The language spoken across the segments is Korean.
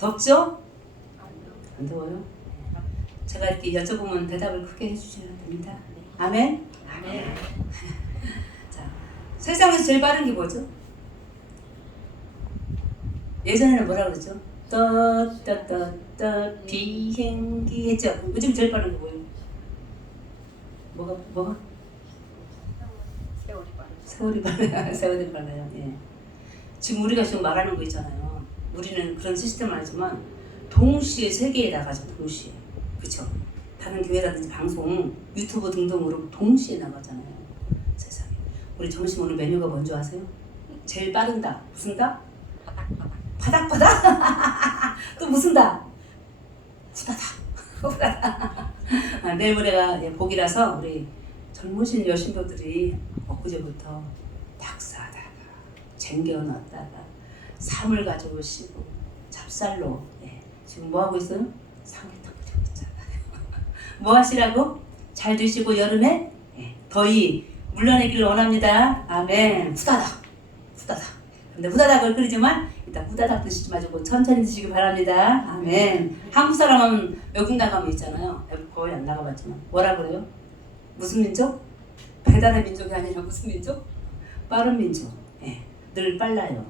덥죠? 안 더워요? 제가 이렇게 여쭤보면 대답을 크게 해주셔야 됩니다. 아멘? 아멘. 자, 세상에서 제일 빠른 게 뭐죠? 예전에는 뭐라 그러죠? 비행기 했죠? 요즘 제일 빠른 게 뭐예요? 뭐가? 세월이 빨라요. 세월이 빨라요. 예. 지금 우리가 지금 말하는 거 있잖아요. 우리는 그런 시스템을 알지만 동시에 세계에 나가죠. 동시에. 그렇죠? 다른 교회라든지 방송, 유튜브 등등으로 동시에 나가잖아요. 세상에. 우리 점심 오늘 메뉴가 뭔지 아세요? 제일 빠른 닭. 무슨 닭? 바닥바닥. 또 무슨 닭? 후다닥. 내일 모레가 복이라서 우리 젊으신 여신분들이 엊그제부터 닭 사다가 쟁겨놨다가 삼을 가져오시고 찹쌀로 지금 뭐 하고 있어요? 삼계탕 끓이고 있잖아요. 뭐 하시라고? 잘 드시고 여름에 더위 물러내기를 원합니다. 아멘. 후다닥. 근데 후다닥을 끓이지만 일단 후다닥 드시지 마시고 천천히 드시기 바랍니다. 아멘. 한국 사람은 외국 나가면 있잖아요. 거의 안 나가봤지만 뭐라 그래요? 무슨 민족? 배달의 민족이 아니라 무슨 민족? 빠른 민족. 늘 빨라요.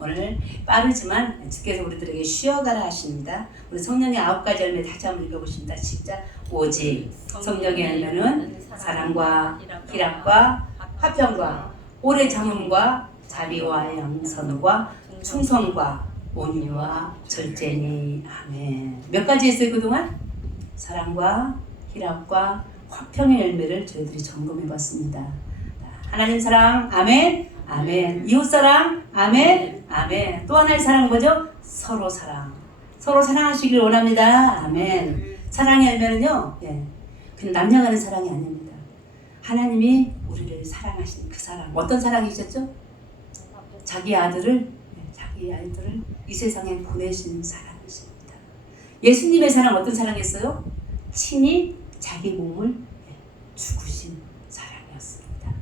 오늘 빠르지만 주께서 우리들에게 쉬어가라 하십니다. 우리 성령의 9가지 열매 다시 한번 읽어보십니다. 시작. 오직 성령의 열매는 사랑과 희락과 화평과 오래 참음과 자비와 양선과 충성과 온유와 절제니. 아멘. 몇 가지 했어요 그동안? 사랑과 희락과 화평의 열매를 저희들이 점검해봤습니다. 하나님 사랑, 아멘. 아멘. 이웃 사랑, 아멘. 아멘. 또 하나의 사랑은 뭐죠? 서로 사랑. 서로 사랑하시길 원합니다. 아멘. 사랑의 열매는요, 그냥 남녀 간의 사랑이 아닙니다. 하나님이 우리를 사랑하신 그 사랑. 어떤 사랑이셨죠? 자기 아들을 이 세상에 보내신 사랑이십니다. 예수님의 사랑 어떤 사랑이었어요? 친히 자기 몸을 죽으신 사랑이었습니다.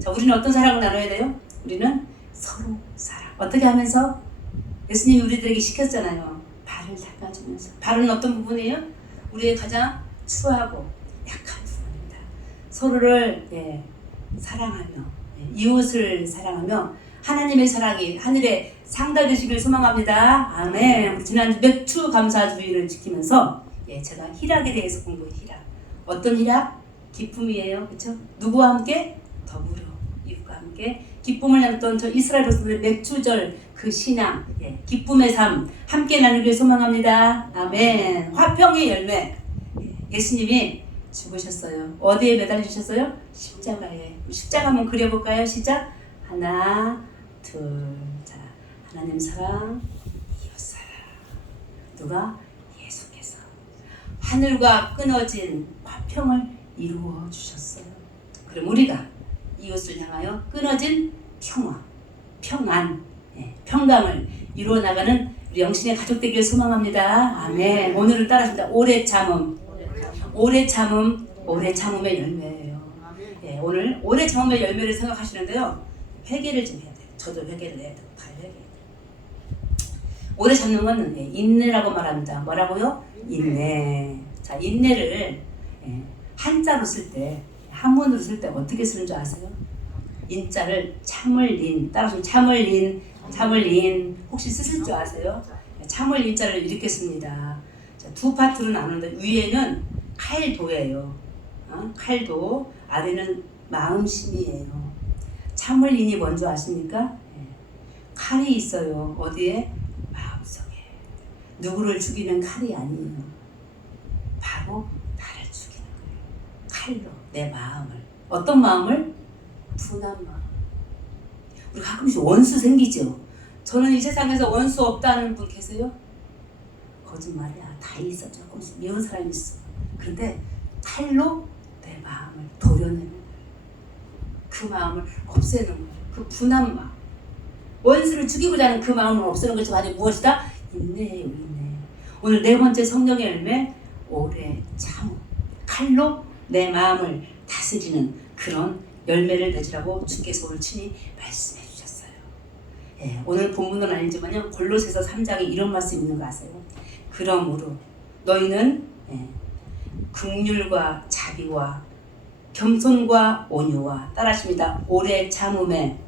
자, 우리는 어떤 사랑을 나눠야 돼요? 우리는 서로 사랑. 어떻게 하면서? 예수님이 우리들에게 시켰잖아요. 발을 닦아주면서. 발은 어떤 부분이에요? 우리의 가장 추하고 약한 부분입니다. 서로를 사랑하며 이웃을 사랑하며 하나님의 사랑이 하늘에 상달되시길 소망합니다. 아멘. 지난주 맥주 감사주의를 지키면서 제가 희락에 대해서 공부해요. 희락. 어떤 희락? 기쁨이에요. 그렇죠? 누구와 함께? 더불어 이웃과 함께 기쁨을 나눴던 저 이스라엘 백성들의 맥주절 그 신앙, 기쁨의 삶 함께 나누길 소망합니다. 아멘. 화평의 열매. 예수님이 죽으셨어요. 어디에 매달리셨어요? 십자가에. 십자가 한번 그려볼까요? 시작. 하나, 둘. 자, 하나님 사랑, 이웃 사랑. 누가? 예수께서 하늘과 끊어진 화평을 이루어 주셨어요. 그럼 우리가 이웃을 향하여 끊어진 평화, 평안, 평강을 이루어 나가는 우리 영신의 가족 되기를 소망합니다. 아멘. 오늘을 따라합니다. 오래 참음, 오래 참음의 열매예요. 오늘 오래 참음의 열매를 생각하시는데요. 회개를 좀 해야 돼요. 저도 회개를 해야 돼요. 다 회개해야 돼요. 오래 참는 건 인내라고 말합니다. 뭐라고요? 인내. 자, 인내를 한자로 쓸 때, 한문으로 쓸 때 어떻게 쓰는 줄 아세요? 인자를 참을 인, 따라서 참을 인 혹시 쓰실 줄 아세요? 참을 인자를 이렇게 씁니다. 자, 두 파트로 나누는데 위에는 칼도예요. 칼도, 아래는 마음심이에요. 참을 인이 뭔지 아십니까? 칼이 있어요. 어디에? 마음속에. 누구를 죽이는 칼이 아니에요. 바로 나를 죽이는 거예요. 칼로 내 마음을. 어떤 마음을? 분한 마음. 우리 가끔씩 원수 생기죠. 저는 이 세상에서 원수 없다는 분 계세요? 거짓말이야. 다 있어. 조금씩 미운 사람이 있어. 그런데 칼로 내 마음을 도려내는 거예요. 그 마음을 없애는 거예요. 그 분한 마음. 원수를 죽이고자 하는 그 마음을 없애는 것이 바로 무엇이다? 인내예요. 인내. 오늘 네 번째 성령의 열매, 오래 참음. 칼로 내 마음을 다스리는 그런 열매를 맺으라고 주께서 오늘 친히 말씀해 주셨어요. 예, 오늘 본문은 아니지만요. 골로새서 3장에 이런 말씀이 있는 거 아세요? 그러므로 너희는 긍휼과 자비와 겸손과 온유와 따라하십니다. 오래 참음에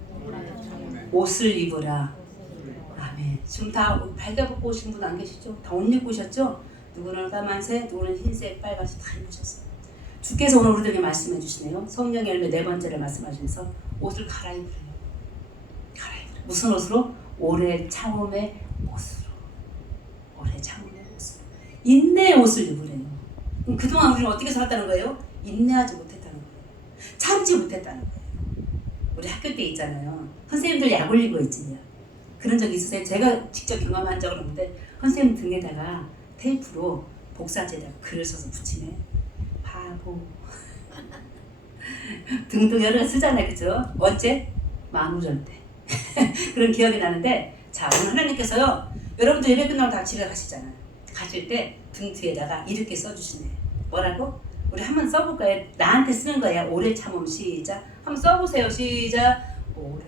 옷을 입으라. 아멘. 지금 다 밝아벗고 오신 분 안 계시죠? 다 옷 입고 오셨죠? 누구는 까만색, 누구는 흰색, 빨간색 다 입으셨어요. 주께서 오늘 우리들에게 말씀해 주시네요. 성령의 열매 네 번째를 말씀하시면서 옷을 갈아입으래요. 갈아입으래요. 무슨 옷으로? 오래 참음의 옷으로. 오래 참음의 옷으로. 인내의 옷을 입으래요. 그럼 그동안 우리는 어떻게 살았다는 거예요? 인내하지 못했다는 거예요. 참지 못했다는 거예요. 우리 학교 때 있잖아요. 선생님들 약 올리고 있지. 그런 적 있으세요? 제가 직접 경험한 적은 없는데 선생님 등에다가 테이프로 복사제에다가 글을 써서 붙이네. 바보. 등등 여러 개 쓰잖아요. 그죠? 언제? 만우절 때. 그런 기억이 나는데, 자, 오늘 하나님께서요, 여러분들 예배 끝나고 다 집에 가시잖아요. 가실 때 등 뒤에다가 이렇게 써주시네. 뭐라고? 우리 한번 써볼까요? 나한테 쓰는 거야. 오래 참음. 시작. 한번 써보세요. 시작. 오래.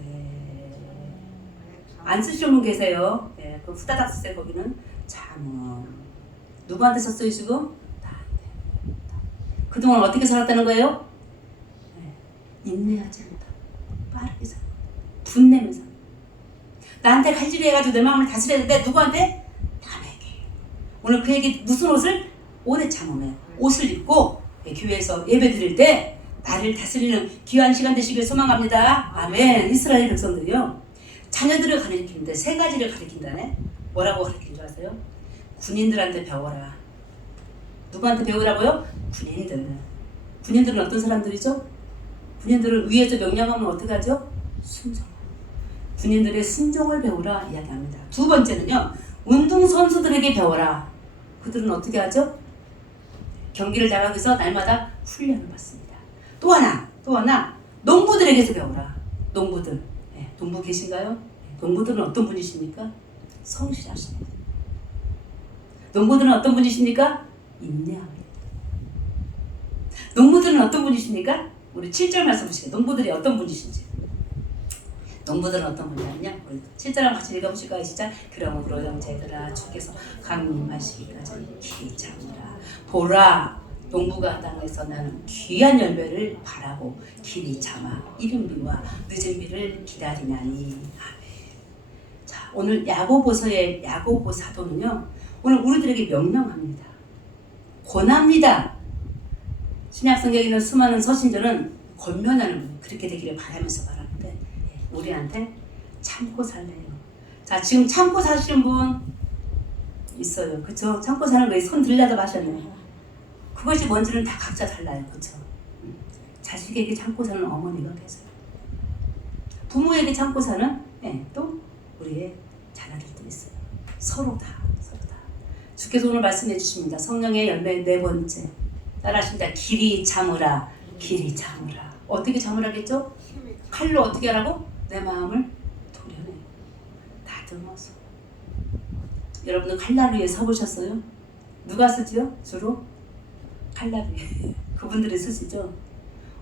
안 쓰시는 분 계세요. 네, 그 후다닥 쓰세요. 거기는 참음. 누구한테 썼어요 지금? 나한테. 그동안 어떻게 살았다는 거예요? 네, 인내하지 않다. 빠르게 살아. 분내면서. 나한테 칼질이 해가지고 내 마음을 다스려야 되는데 누구한테? 남에게. 오늘 그 얘기 무슨 옷을? 오래 참음해. 옷을 입고 교회에서 예배 드릴 때 나를 다스리는 귀한 시간 되시길 소망합니다. 아멘. 이스라엘 백성들이요. 자녀들을 가르치는데 세 가지를 가르친다네. 뭐라고 가르친 줄 아세요? 군인들한테 배워라. 누구한테 배우라고요? 군인들. 군인들은 어떤 사람들이죠? 군인들을 위에서 명령하면 어떻게 하죠? 순종. 군인들의 순종을 배우라 이야기합니다. 두 번째는요. 운동선수들에게 배워라. 그들은 어떻게 하죠? 경기를 나가기 위해서 날마다 훈련을 받습니다. 또 하나 농부들에게서 배워라. 농부들. 네, 농부 계신가요? 네, 농부들은 어떤 분이십니까? 성실하십니다. 농부들은 어떤 분이십니까? 인내합니다. 농부들은 어떤 분이십니까? 우리 7절 말씀 보시죠. 농부들이 어떤 분이신지. 농부들은 어떤 분이냐면요. 우리 7절 한번 같이 읽어보실까요? 시작. 그러므로 형제들아 주께서 강림하시기까지 기 참으라. 보라 농부가 땅에서 나는 귀한 열매를 바라고 길이 참아 이른 비와 늦은 비를 기다리나니. 아멘. 자, 오늘 야고보서의 야고보 사도는요. 오늘 우리들에게 명령합니다. 권합니다. 신약성경에 있는 수많은 서신들은 권면하는 그렇게 되기를 바라면서 말하는데 우리한테 참고 살래요. 자, 지금 참고 사시는 분 있어요. 그쵸? 참고 사는 거에 손 들려도 마셨네요. 그것이 뭔지는 다 각자 달라요. 그쵸? 자식에게 참고 사는 어머니가 계세요. 부모에게 참고 사는 또 우리의 자녀들도 있어요. 서로 다. 주께서 오늘 말씀해 주십니다. 성령의 열매 네 번째. 따라하십니다. 길이 참으라. 길이 참으라. 어떻게 참으라겠죠? 칼로 어떻게 하라고? 내 마음을 도려내. 다듬어서. 여러분들 칼날 위에 서보셨어요? 누가 쓰지요? 주로? 칼날 위에. 그분들이 쓰시죠?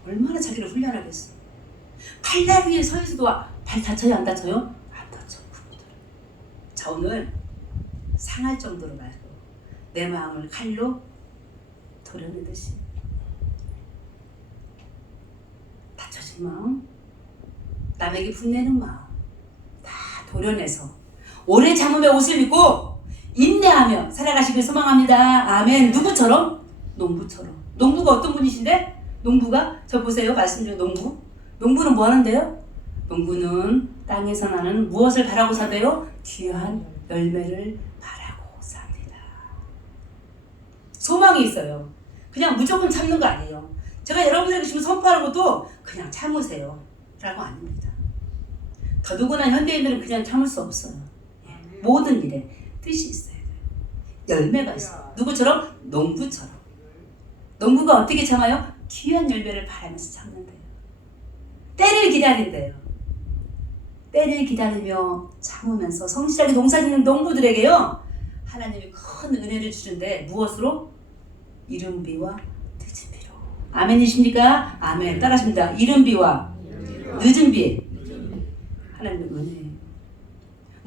얼마나 자기를 훈련하겠어. 칼날 위에 서 있어도 발 다쳐요? 안 다쳐요? 안 다쳐. 그분들. 자, 오늘 상할 정도로 말고 내 마음을 칼로 도려내듯이 다쳐진 마음, 남에게 분내는 마음 다 도려내서 오래 참음의 옷을 입고 인내하며 살아가시길 소망합니다. 아멘. 누구처럼? 농부처럼. 농부가 어떤 분이신데? 농부가 저 보세요. 말씀 중에 농부. 농부는 뭐 하는데요? 농부는 땅에서 나는 무엇을 바라고 산대요? 귀한 열매를 바라고 삽니다. 소망이 있어요. 그냥 무조건 참는 거 아니에요. 제가 여러분들에게 지금 선포하는 것도 그냥 참으세요 라고 아닙니다. 더더구나 현대인들은 그냥 참을 수 없어요. 모든 일에 뜻이 있어야 돼요. 열매가 있어요. 누구처럼? 농부처럼. 농부가 어떻게 참아요? 귀한 열매를 바라면서 참는데요. 때를 기다린대요. 때를 기다리며 참으면서 성실하게 농사짓는 농부들에게요. 하나님이 큰 은혜를 주는데 무엇으로? 이른 비와 늦은 비로. 아멘이십니까? 아멘. 따라하십니다. 이른 비와 늦은 비. 하나님의 은혜.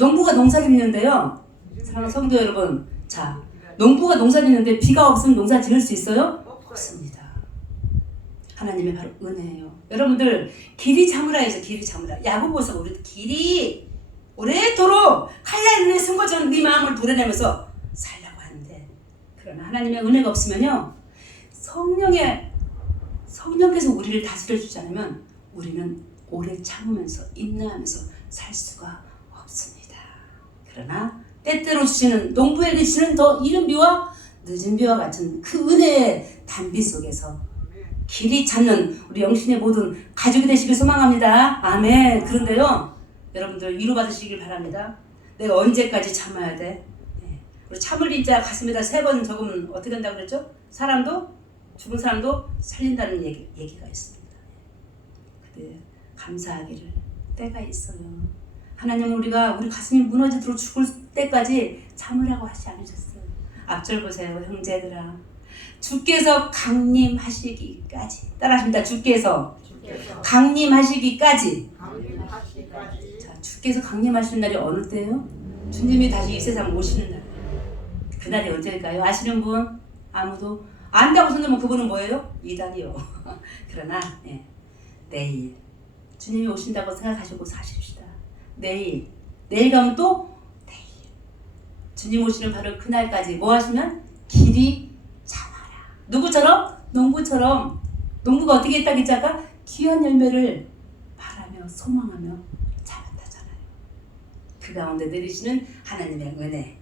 농부가 농사 짓는데요. 사랑하는 성도 여러분, 자, 농부가 농사 짓는데 비가 없으면 농사 지을 수 있어요? 없습니다. 하나님의 바로 은혜예요. 여러분들 길이 참으라 해서 길이 참으라. 야고보서 우리 길이 오래도록 칼날에 쓴 것처럼 네 마음을 도려내면서 살라고 하는데, 그러나 하나님의 은혜가 없으면요, 성령께서 우리를 다스려 주지 않으면 우리는 오래 참으면서 인내하면서 살 수가 없습니다. 그러나 때때로 주시는, 농부에게 주시는 더 이른 비와 늦은 비와 같은 그 은혜의 단비 속에서 길이 찾는 우리 영신의 모든 가족이 되시길 소망합니다. 아멘. 그런데요, 여러분들 위로 받으시길 바랍니다. 내가 언제까지 참아야 돼? 우리 참을 인자 가슴에다 3번 적으면 어떻게 된다고 그랬죠? 죽은 사람도 살린다는 얘기가 있습니다. 근데 감사하기를 때가 있어요. 하나님은 우리 가슴이 무너지도록 죽을 때까지 참으라고 하지 않으셨어요. 앞절 보세요, 형제들아. 주께서 강림하시기까지. 따라하십니다. 주께서 강림하시기까지. 자, 주께서 강림하시는 날이 어느 때예요? 주님이 다시 이 세상 오시는 날. 그날이 언제일까요? 아시는 분? 아무도? 안다고 손들면 그분은 뭐예요? 이단이요. 그러나 내일 주님이 오신다고 생각하시고 사십시다. 내일 가면 또 내일. 주님 오시는 바로 그날까지 뭐 하시면? 길이 참아라. 누구처럼? 농부처럼. 농부가 어떻게 했다 기자가? 귀한 열매를 바라며 소망하며 자랐다잖아요. 그 가운데 내리시는 하나님의 은혜,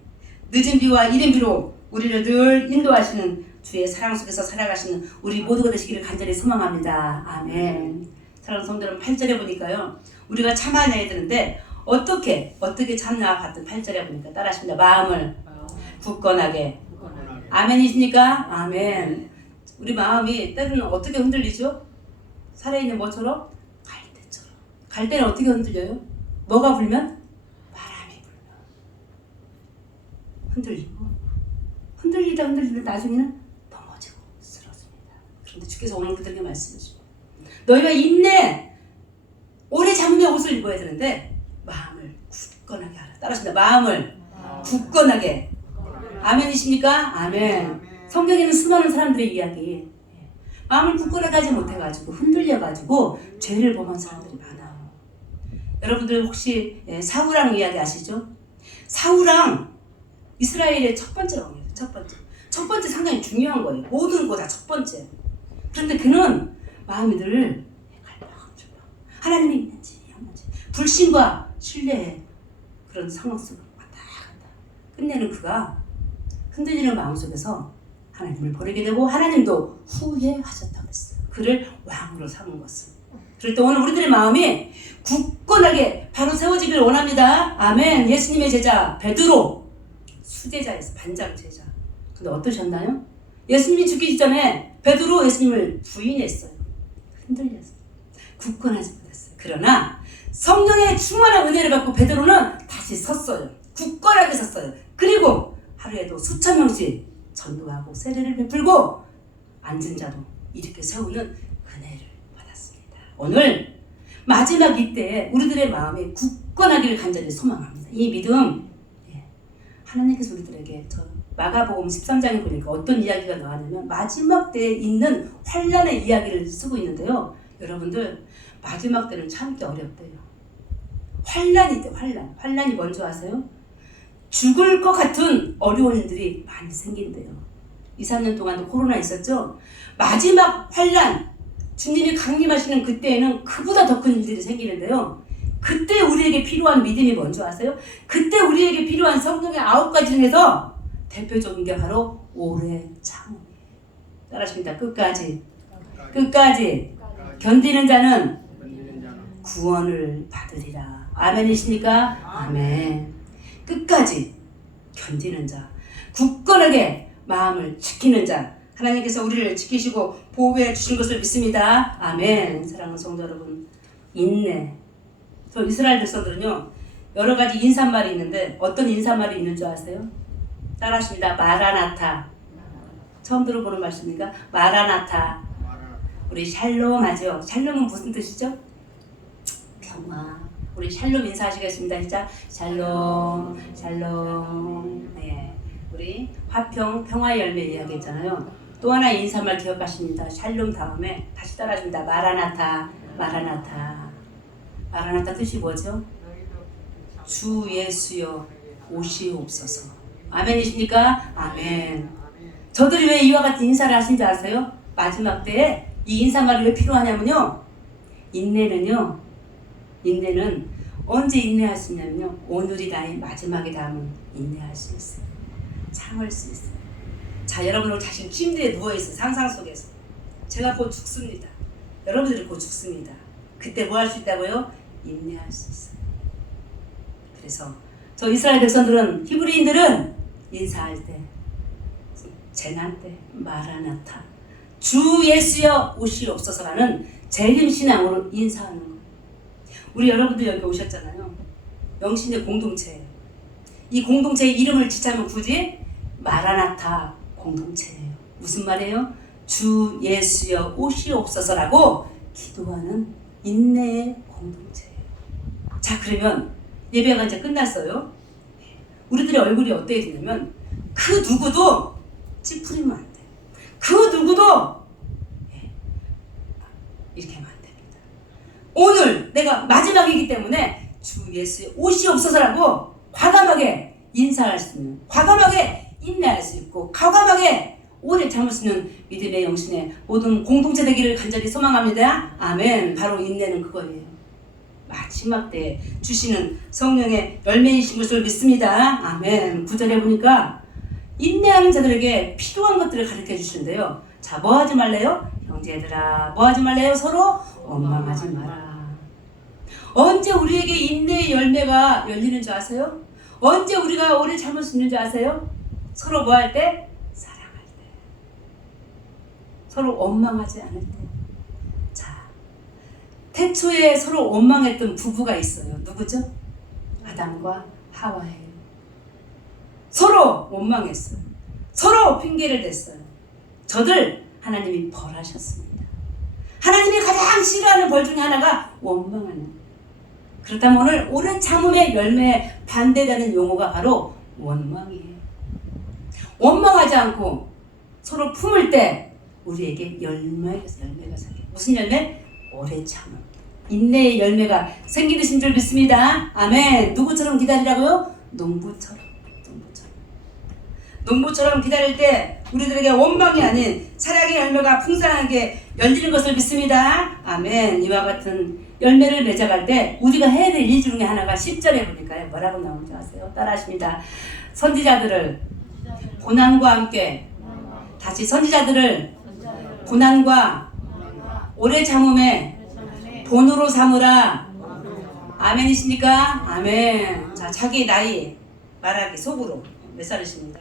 늦은 비와 이른 비로 우리를 늘 인도하시는 주의 사랑 속에서 살아가시는 우리 모두가 되시기를 간절히 소망합니다. 아멘. 사랑하는 성도 여러분, 8절에 보니까요, 우리가 참아내야 되는데 어떻게 참나 봤던 8절에 보니까 따라하십니다. 마음을 굳건하게. 아멘이십니까? 아멘. 우리 마음이 때로는 어떻게 흔들리죠? 살아있는 뭐처럼? 갈대처럼. 갈대는 어떻게 흔들려요? 뭐가 불면? 바람이 불면 흔들리다 나중에는 넘어지고 쓰러집니다. 그런데 주께서 오늘 그들에게 말씀하시고, 너희가 인내 오래 참으며 옷을 입어야 되는데 마음을 굳건하게 하라. 따라하십니다. 마음을 굳건하게. 아멘이십니까? 아멘. 성경에는 수많은 사람들의 이야기, 마음을 굳건하게 하지 못해가지고 흔들려가지고 죄를 범한 사람들이 많아요. 여러분들 혹시 사울왕 이야기 아시죠? 사울왕 이스라엘의 첫 번째 왕이에요. 첫 번째 상당히 중요한 거예요. 모든 거 다 첫 번째. 그런데 그는 마음이 늘 갈팡질팡, 하나님이 있는지 없는지, 불신과 신뢰의 그런 상황 속으로 왔다 갔다. 끝내는 그가 흔들리는 마음속에서 하나님을 버리게 되고 하나님도 후회하셨다고 했어요. 그를 왕으로 삼은 것은. 그럴 때 오늘 우리들의 마음이 굳건하게 바로 세워지기를 원합니다. 아멘. 예수님의 제자 베드로, 수제자에서 반장 제자. 근데 어떠셨나요? 예수님이 죽기 전에 베드로 예수님을 부인했어요. 흔들렸어요. 굳건하지 못했어요. 그러나 성령의 충만한 은혜를 받고 베드로는 다시 섰어요. 굳건하게 섰어요. 그리고 하루에도 수천 명씩 전도하고 세례를 베풀고 앉은 자도 이렇게 세우는 은혜를 받았습니다. 오늘 마지막 이때에 우리들의 마음이 굳건하기를 간절히 소망합니다. 이 믿음, 하나님께서 우리들에게 마가복음 13장에 보니까 어떤 이야기가 나왔냐면 마지막 때에 있는 환난의 이야기를 쓰고 있는데요. 여러분들 마지막 때는 참기 어렵대요. 환난이 때 환난이 뭔지 아세요? 죽을 것 같은 어려운 일들이 많이 생긴대요. 2, 3년 동안도 코로나 있었죠? 마지막 환난, 주님이 강림하시는 그때에는 그보다 더 큰 일들이 생기는데요. 그때 우리에게 필요한 믿음이 뭔지 아세요? 그때 우리에게 필요한 성령의 9가지 중에서 대표적인 게 바로 오래 참음이에요. 따라하십니다. 끝까지 견디는 자는 구원을 받으리라. 아멘이십니까? 아멘. 끝까지 견디는 자, 굳건하게 마음을 지키는 자, 하나님께서 우리를 지키시고 보호해 주신 것을 믿습니다. 아멘. 사랑하는 성도 여러분, 인내. 저 이스라엘 백성들은요, 여러 가지 인사말이 있는데 어떤 인사말이 있는 줄 아세요? 따라하십니다. 마라나타. 처음 들어보는 말씀입니까? 마라나타. 우리 샬롬 하죠. 샬롬은 무슨 뜻이죠? 평화. 우리 샬롬 인사하시겠습니다. 시작. 샬롬, 샬롬. 네, 우리 화평 평화 열매 이야기했잖아요. 또 하나 인사말 기억하십니다. 샬롬 다음에 다시 따라줍니다. 마라나타, 마라나타. 마라나타 뜻이 뭐죠? 주 예수여 오시옵소서. 아멘이십니까? 아멘. 저들이 왜 이와 같은 인사를 하신 줄 아세요? 마지막 때에 이 인사말이 왜 필요하냐면요. 인내는 언제 인내할 수 있냐면요. 오늘이 나의 마지막이다 하면 인내할 수 있어요. 참을 수 있어요. 자, 여러분 오늘 자신 침대에 누워있어요. 상상 속에서. 제가 곧 죽습니다. 여러분들이 곧 죽습니다. 그때 뭐 할 수 있다고요? 인내할 수 있어요. 그래서 저 이스라엘 백성들은, 히브리인들은 인사할 때, 재난 때 마라나타, 주 예수여 오시옵소서라는 재림신앙으로 인사하는 거예요. 우리 여러분들 여기 오셨잖아요. 영신의 공동체예요. 이 공동체의 이름을 지자면 굳이 마라나타 공동체예요. 무슨 말이에요? 주 예수여 오시옵소서라고 기도하는 인내의 공동체예요. 자, 그러면 예배가 이제 끝났어요. 우리들의 얼굴이 어때야 되냐면 그 누구도 찌푸리면 안 돼요. 그 누구도 이렇게 하면 안 됩니다. 오늘 내가 마지막이기 때문에 주 예수의 오시옵소서라고 과감하게 인사할 수 있는, 과감하게 인내할 수 있고, 과감하게 오래 참을 수 있는 믿음의 영신의 모든 공동체 되기를 간절히 소망합니다. 아멘. 바로 인내는 그거예요. 마지막 때 주시는 성령의 열매이신 것을 믿습니다. 아멘. 9절에 보니까 인내하는 자들에게 필요한 것들을 가르쳐 주시는데요. 자, 뭐 하지 말래요? 형제들아, 뭐 하지 말래요? 서로 원망하지 마라. 언제 우리에게 인내의 열매가 열리는 줄 아세요? 언제 우리가 오래 참을 수 있는 줄 아세요? 서로 뭐 할 때? 사랑할 때. 서로 원망하지 않을 때. 자, 태초에 서로 원망했던 부부가 있어요. 누구죠? 아담과 하와예요. 서로 원망했어요. 서로 핑계를 댔어요. 저들 하나님이 벌하셨습니다. 하나님이 가장 싫어하는 벌 중에 하나가 원망하는. 그렇다면 오늘 오래 참음의 열매에 반대되는 용어가 바로 원망이에요. 원망하지 않고 서로 품을 때 우리에게 열매가 생겨요. 무슨 열매? 오래 참음. 인내의 열매가 생기는 줄 믿습니다. 아멘. 누구처럼 기다리라고요? 농부처럼 기다릴 때 우리들에게 원망이 아닌 사랑의 열매가 풍성하게 열리는 것을 믿습니다. 아멘. 이와 같은 열매를 맺어갈 때 우리가 해야 될 일 중에 하나가 10절에 보니까요. 뭐라고 나오는지 아세요? 따라하십니다. 선지자들을 고난과 함께, 다시 선지자들을 고난과 오래 참음에 본으로 삼으라. 아멘이십니까? 아멘. 자, 자기 나이 말하기 속으로 몇 살이십니까?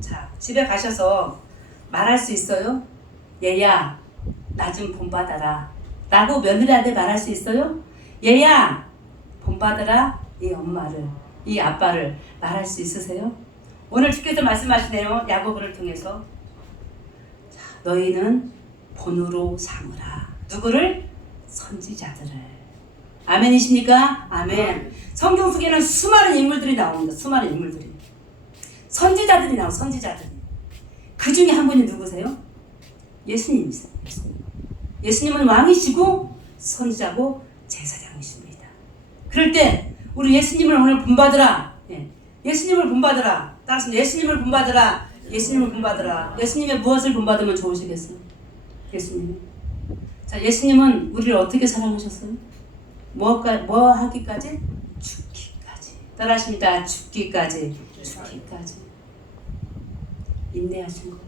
자, 집에 가셔서 말할 수 있어요? 얘야, 나 좀 본받아라 라고 며느리한테 말할 수 있어요? 얘야, 본받아라. 이 엄마를, 이 아빠를 말할 수 있으세요? 오늘 주께서 말씀하시네요. 야고보를 통해서. 자, 너희는 본으로 삼으라. 누구를? 선지자들을. 아멘이십니까? 아멘. 성경 속에는 수많은 인물들이 나옵니다. 수많은 인물들이. 선지자들이 나와요. 선지자들이. 그 중에 한 분이 누구세요? 예수님이세요. 예수님은 왕이시고 선지자고 제사장이십니다. 그럴 때 우리 예수님을 오늘 본받으라. 예수님을 본받으라. 따라서 예수님을 본받으라. 예수님을 본받으라. 예수님의 무엇을 본받으면 좋으시겠어요? 예수님. 자, 예수님은 우리를 어떻게 사랑하셨어요? 뭐 하기까지? 죽기까지. 따라하십니다. 죽기까지. 인내하신 거예요.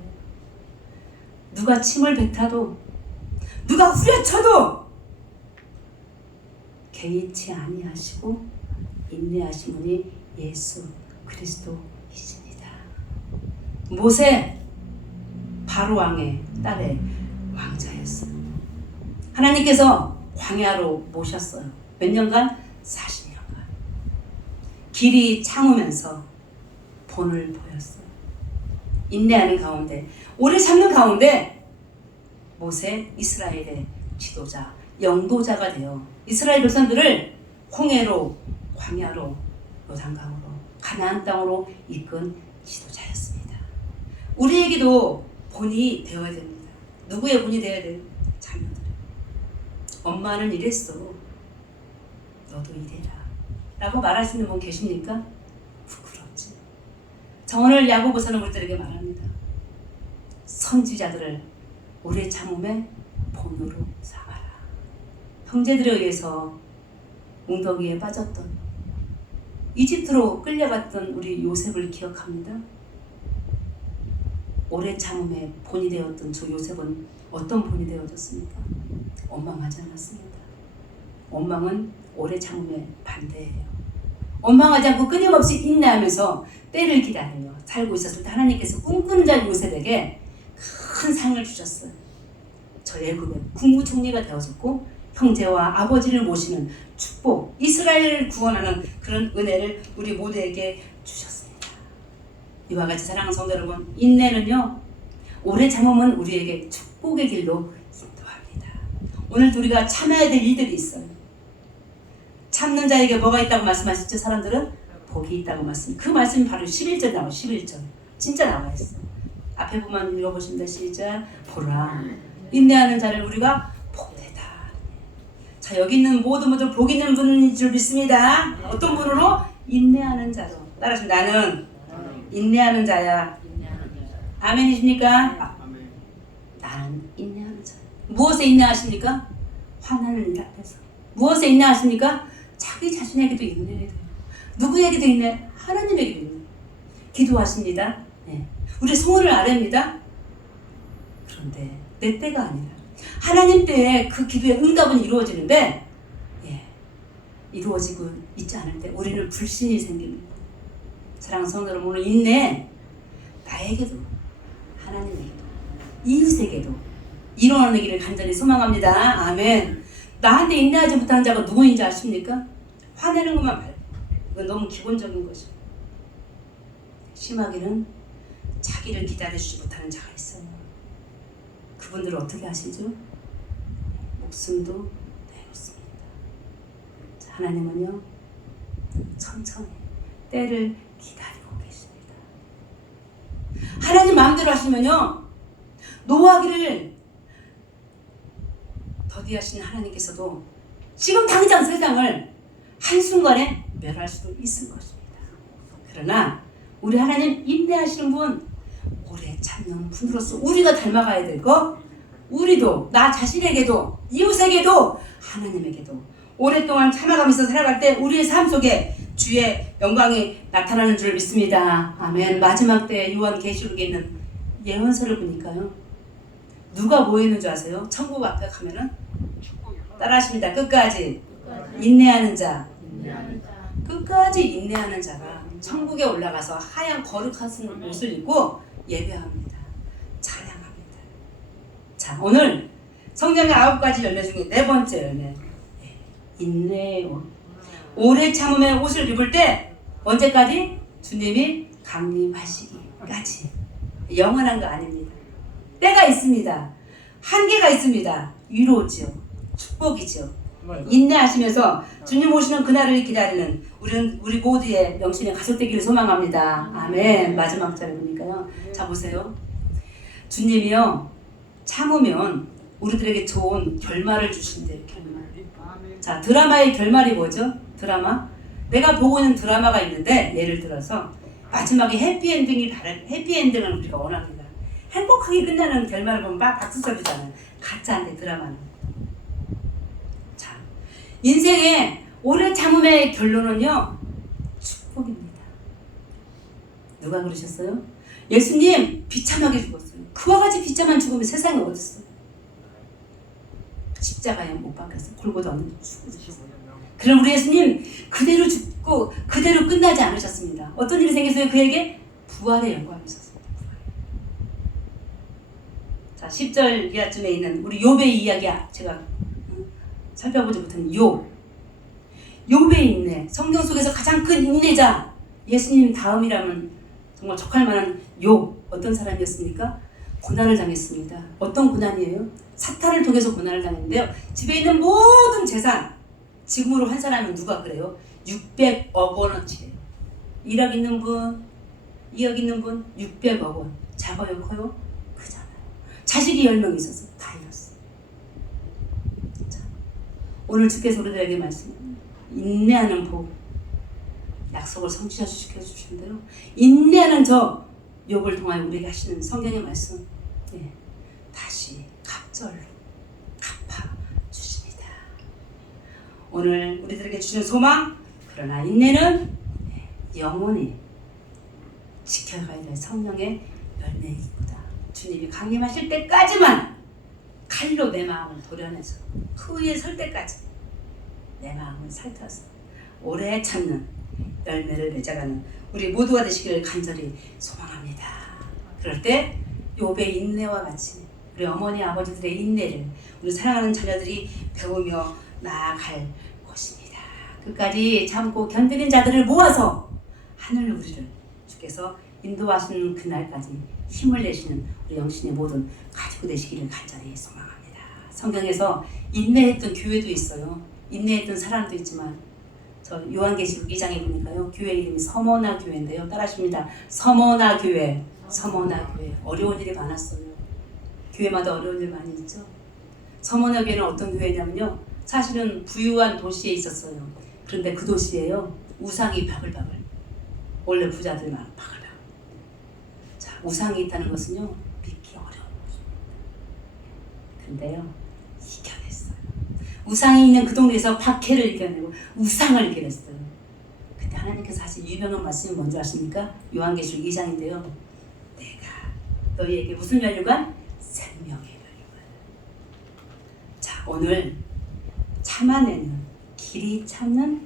누가 침을 뱉어도, 누가 후려쳐도 개의치 아니하시고 인내하신 분이 예수 그리스도이십니다. 모세 바로 왕의 딸의 왕자였어요. 하나님께서 광야로 모셨어요. 몇 년간? 40년간. 길이 참으면서 본을 보였어요. 인내하는 가운데, 오래 참는 가운데 모세 이스라엘의 지도자, 영도자가 되어 이스라엘 백성들을 홍해로, 광야로, 요단강으로, 가나안 땅으로 이끈 지도자였습니다. 우리에게도 본이 되어야 됩니다. 누구의 본이 되어야 돼요? 자녀들. 엄마는 이랬어. 너도 이래라. 라고 말하시는 분 계십니까? 부끄럽지. 자, 오늘 야고보서는 우리들에게 말합니다. 선지자들을 오래 참음의 본으로 삼아라. 형제들에 의해서 웅덩이에 빠졌던, 이집트로 끌려갔던 우리 요셉을 기억합니다. 오래 참음의 본이 되었던 저 요셉은 어떤 본이 되어졌습니까? 원망하지 않았습니다. 원망은 오래 참음의 반대예요. 원망하지 않고 끊임없이 인내하면서 때를 기다리며 살고 있었을 때 하나님께서 꿈꾸는 자 요셉에게 큰 상을 주셨어요. 저 애굽의 국무총리가 되어졌고 형제와 아버지를 모시는 축복, 이스라엘을 구원하는 그런 은혜를 우리 모두에게 주셨습니다. 이와 같이 사랑하는 성도 여러분, 인내는요, 오래 참음은 우리에게 축복의 길로 인도합니다. 오늘도 우리가 참아야 될 일들이 있어요. 참는 자에게 뭐가 있다고 말씀하셨죠? 사람들은 복이 있다고 말씀. 그 말씀이 바로 11절 나와요. 11절 진짜 나와 있어요. 앞에 보면 읽어보시면 시작. 보라, 인내하는 자를 우리가 복되다. 자, 여기 있는 모든 분들 복 있는 분인 줄 믿습니다. 어떤 분으로? 인내하는 자로. 따라서 나는 인내하는 자야. 아멘이십니까? 나는 인내하는 자. 무엇에 인내하십니까? 화나는 일 앞에서. 무엇에 인내하십니까? 자기 자신에게도 인내해야 돼요. 누구에게도 인내? 하나님에게도 인내. 기도하십니다. 네. 우리 소원을 아뢰입니다. 그런데 내 때가 아니라 하나님 때에 그 기도의 응답은 이루어지는데, 이루어지고 있지 않을 때 우리는 불신이 생깁니다. 사랑하는 성도 여러분, 오늘 인내, 나에게도 하나님에게도 이웃에게도 일어나기를 간절히 소망합니다. 아멘. 나한테 인내하지 못하는 자가 누구인지 아십니까? 화내는 것만 말고, 이건 너무 기본적인 것이고, 심하게는 자기를 기다려주지 못하는 자가 있어요. 그분들은 어떻게 하시죠? 목숨도 내놓습니다. 하나님은요, 천천히 때를 기다리고 계십니다. 하나님 마음대로 하시면요, 노하기를 더디하신 하나님께서도 지금 당장 세상을 한순간에 멸할 수도 있을 것입니다. 그러나 우리 하나님 인내하시는 분, 오래 참는 분으로서 우리가 닮아가야 될 거, 우리도 나 자신에게도 이웃에게도 하나님에게도 오랫동안 참아가면서 살아갈 때 우리의 삶 속에 주의 영광이 나타나는 줄 믿습니다. 아멘. 마지막 때 요한계시록에 있는 예언서를 보니까요, 누가 뭐 있는 줄 아세요? 천국 앞에 가면은 따라하십니다. 끝까지 인내하는 자, 끝까지 인내하는 자가 천국에 올라가서 하얀 거룩한 옷을 입고 예배합니다. 찬양합니다. 자, 오늘 성경의 9가지 열매 중에 4번째 열매, 인내요. 오래 참음의 옷을 입을 때 언제까지? 주님이 강림하시기까지. 영원한 거 아닙니다. 때가 있습니다. 한계가 있습니다. 위로지요. 축복이지요. 인내하시면서 주님 오시는 그날을 기다리는 우리 모두의 영신의 가족 되기를 소망합니다. 아멘. 마지막 절에 보니까요. 자, 보세요. 주님이요, 참으면 우리들에게 좋은 결말을 주신대요. 결말. 자, 드라마의 결말이 뭐죠? 드라마? 내가 보고 있는 드라마가 있는데, 예를 들어서 마지막에 해피엔딩을 우리가 원합니다. 행복하게 끝나는 결말을 보면 막 박수 쳐주잖아요. 가짜인데 드라마는. 자, 인생의 오래 참음의 결론은요, 축복입니다. 누가 그러셨어요? 예수님 비참하게 죽었어요. 그와 같이 비참한 죽음이 세상에 어딨어요? 십자가에 못 박혀서 골고다 언덕에 죽으셨어요. 그럼 우리 예수님 그대로 죽고 그대로 끝나지 않으셨습니다. 어떤 일이 생겼어요? 그에게 부활의 영광이 있었습니다. 자, 10절 이하쯤에 있는 우리 욥의 이야기, 제가 살펴보지 못한 욥의 인내, 성경 속에서 가장 큰 인내자, 예수님 다음이라면 정말 족할 만한 욥, 어떤 사람이었습니까? 고난을 당했습니다. 어떤 고난이에요? 사탄을 통해서 고난을 당했는데요, 집에 있는 모든 재산, 지금으로 환산하면 누가 그래요? 600억 원어치예요. 1억 있는 분, 2억 있는 분 600억 원. 작아요, 커요? 크잖아요. 자식이 10명 있어서 다 잃었어. 자, 오늘 주께서 우리들에게 말씀, 인내하는 복, 약속을 성취시켜 주신 대로 인내하는 저 욥을 통하여 우리에게 하시는 성경의 말씀, 예, 다시 갑절로 갚아 주십니다. 오늘 우리들에게 주신 소망, 그러나 인내는 영원히 지켜가야 될 성령의 열매이구나. 주님이 강림하실 때까지만 칼로 내 마음을 도려내서 그 위에 설 때까지 내 마음을 살펴서 오래 참는 열매를 맺어가는 우리 모두가 되시기를 간절히 소망합니다. 그럴 때 욥의 인내와 같이 우리 어머니 아버지들의 인내를 우리 사랑하는 자녀들이 배우며 나아갈 것입니다. 끝까지 참고 견디는 자들을 모아서 하늘 우리를 주께서 인도하시는 그날까지 힘을 내시는 우리 영신의 모든 가지고 되시기를 간절히 소망합니다. 성경에서 인내했던 교회도 있어요. 인내했던 사람도 있지만 저 요한계시록 2장에 보니까요, 교회 이름이 서머나 교회인데요. 따라하십니다. 서머나 교회. 서머나 교회. 어려운 일이 많았어요. 교회마다 어려운 일 많이 있죠. 서머나 교회는 어떤 교회냐면요, 사실은 부유한 도시에 있었어요. 그런데 그 도시에요, 우상이 바글바글. 원래 부자들만 바글바글. 자, 우상이 있다는 것은요, 믿기 어려운 것입니다. 그런데요, 이겨냈어요. 우상이 있는 그 동네에서 박해를 이겨내고 우상을 이겨냈어요. 그때 하나님께서 하신 유명한 말씀이 뭔지 아십니까? 요한계시록 2장인데요. 내가 너희에게 무슨 연유관? 생명의 연유관. 자, 오늘 참아내는, 길이 참는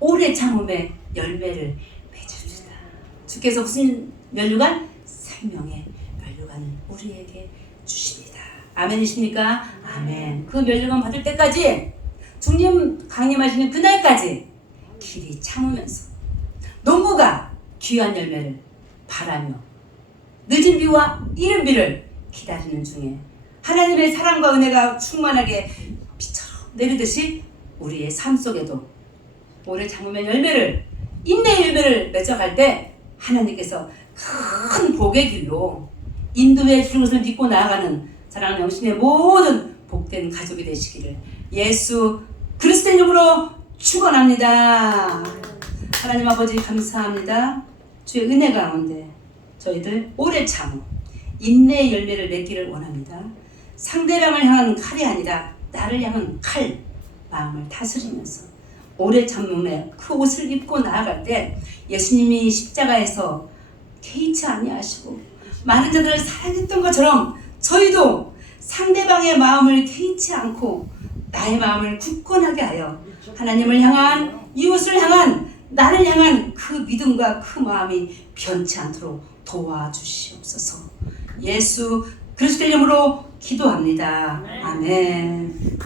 오래 참음의 열매를 맺읍시다. 주께서 무슨 연유관? 생명의 연유관을 우리에게 주십니다. 아멘이십니까? 아멘. 그 면류관 받을 때까지, 주님 강림하시는 그날까지 길이 참으면서 농부가 귀한 열매를 바라며 늦은 비와 이른 비를 기다리는 중에 하나님의 사랑과 은혜가 충만하게 비처럼 내리듯이 우리의 삶 속에도 오래 참으면 열매를, 인내의 열매를 맺어갈 때 하나님께서 큰 복의 길로 인도해 주는 것을 믿고 나아가는 사랑하는 영신의 모든 복된 가족이 되시기를 예수 그리스도의 이름으로 축원합니다. 하나님 아버지 감사합니다. 주의 은혜 가운데 저희들 오래 참음 인내의 열매를 맺기를 원합니다. 상대방을 향한 칼이 아니라 나를 향한 칼, 마음을 다스리면서 오래 참음에 그 옷을 입고 나아갈 때 예수님이 십자가에서 개의치 아니하시고 많은 자들을 사랑했던 것처럼 저희도 상대방의 마음을 개의치 않고 나의 마음을 굳건하게 하여 하나님을 향한, 이웃을 향한, 나를 향한 그 믿음과 그 마음이 변치 않도록 도와주시옵소서. 예수 그리스도의 이름으로 기도합니다. 아멘.